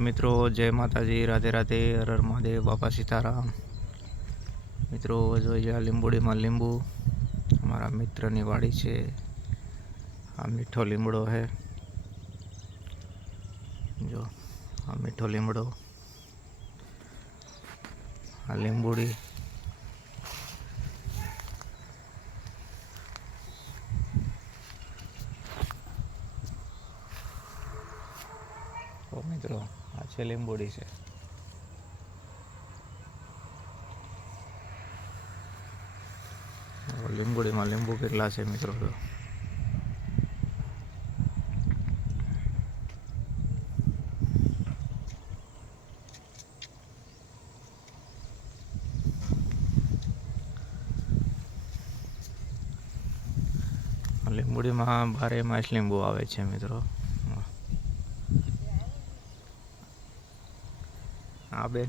મિત્રો જય માતાજી, રાધે રાધે, હર હર મહાદેવ, બાપા સીતારામ। મિત્રો જોઈ આ લીંબોડીમાં લીંબુ અમારા મિત્રની વાડી છે। આ મીઠો લીમડો है, जो आ मीठो લીમડો, आ લીંબોડી। तो मित्रों आ छे લીંબોડી છે। લીંબોડીમાં લીંબુ કેટલા છે મિત્રો। તો લીંબોડીમાં 12 માસ લીંબુ આવે છે મિત્રો। આ બે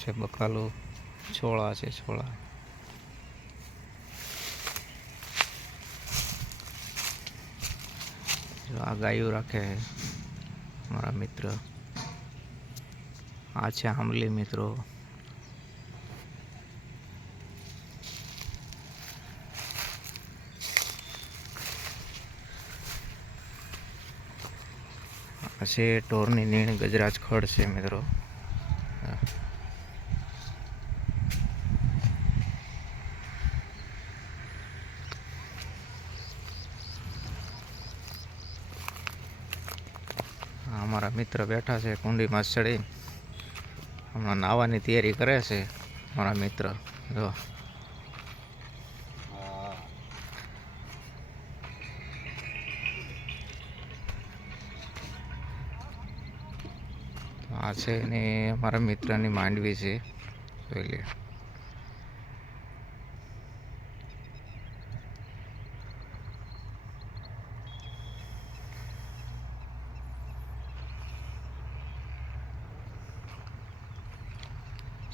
છે બકાલો, છોળા છે છોળા। जो आ गायों रखे है हमारा मित्र। आ छे आमली मित्रों। आ टोरनी नीण गजराज खड़ से मित्रों। हमारा मित्र बैठा है कुंडी में चढ़ी, हमने नावानी तैयारी करे से हमारा मित्र। जो आ छे ने हमारा मित्र नी मांडवी से जोई लो।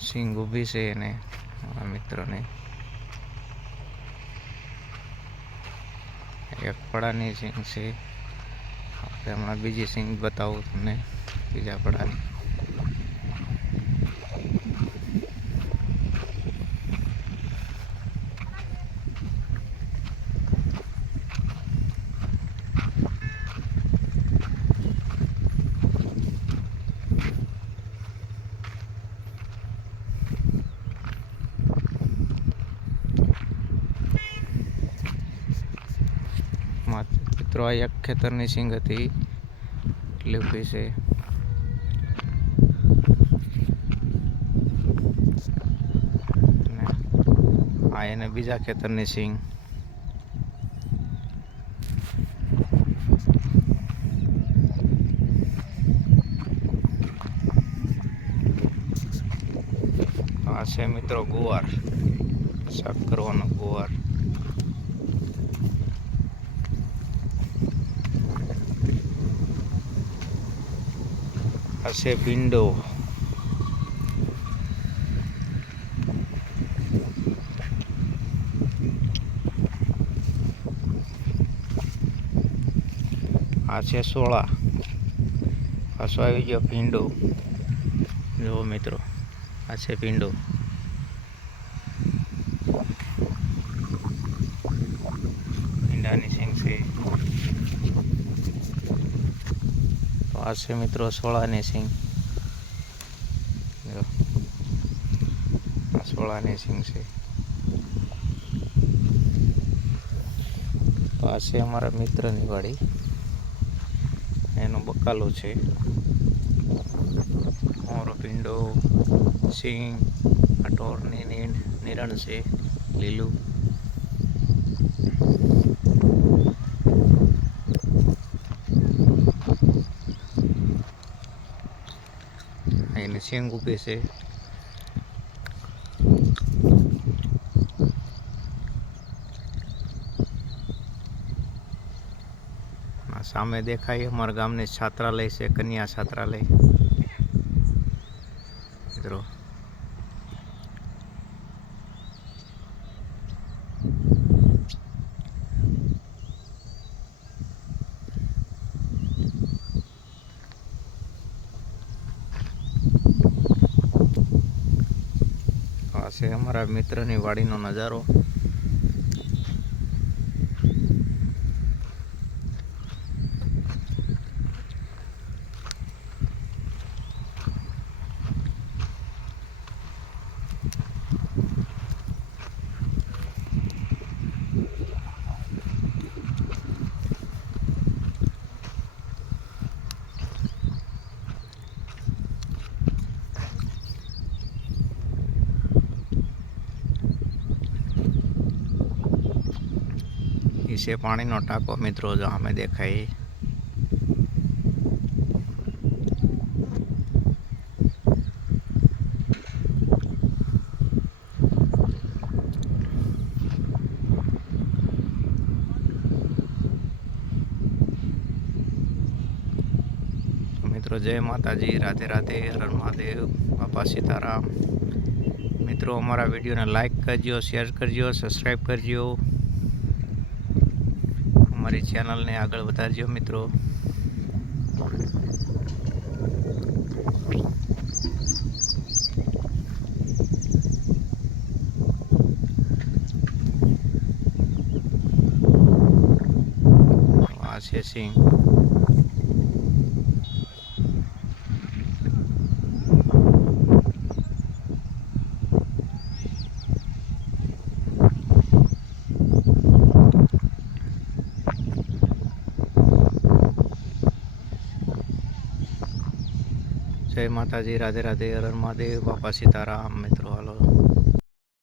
सिंग उभी से ने हमारा मित्र ने एक पड़ानी सिंग से। हमણાં बीजी सिंग बताऊँ तमने बीजा पड़ानी। मित्रों आ एक खेतरनी सींग थी लीपी से। आ एने बीजा खेतरनी सींग। आ छे मित्रों गुवार, शाक करवानो गुवार। से भींडो, आ छे सोळा, पाछो आई गयो भींडो। जो मित्रों आ छे भींडो। भींडानी सींग छे। तो आ छे मित्रों सोळानी सींग। सोळानी सींग छे। तो आ छे हमारा मित्रनी वाड़ी, एनो बकालो छे। मोरो भींडो, सींग, आ टोरनी निरण छे लीलू। एने सींग उभी छे। सामे देखाय अमर गामनी छात्रालय से, कन्या छात्रालय। છે અમારા મિત્રની વાડીનો નજારો. એ છે પાણીનો ટાંકો મિત્રો, જો સામે દેખાય. મિત્રો જય માતાજી, રાધે રાધે, હર હર મહાદેવ, બાપા સીતારામ. મિત્રો અમારા વિડીયોને લાઈક કરજો, શેર કરજો, સબસ્ક્રાઈબ કરજો, અમારી ચેનલને આગળ વધારજો મિત્રો. આ છે સિંહ. જય માતાજી, રાધે રાધે, હર હર મહાદેવ, બાપા સીતારામ. મિત્રો હાલો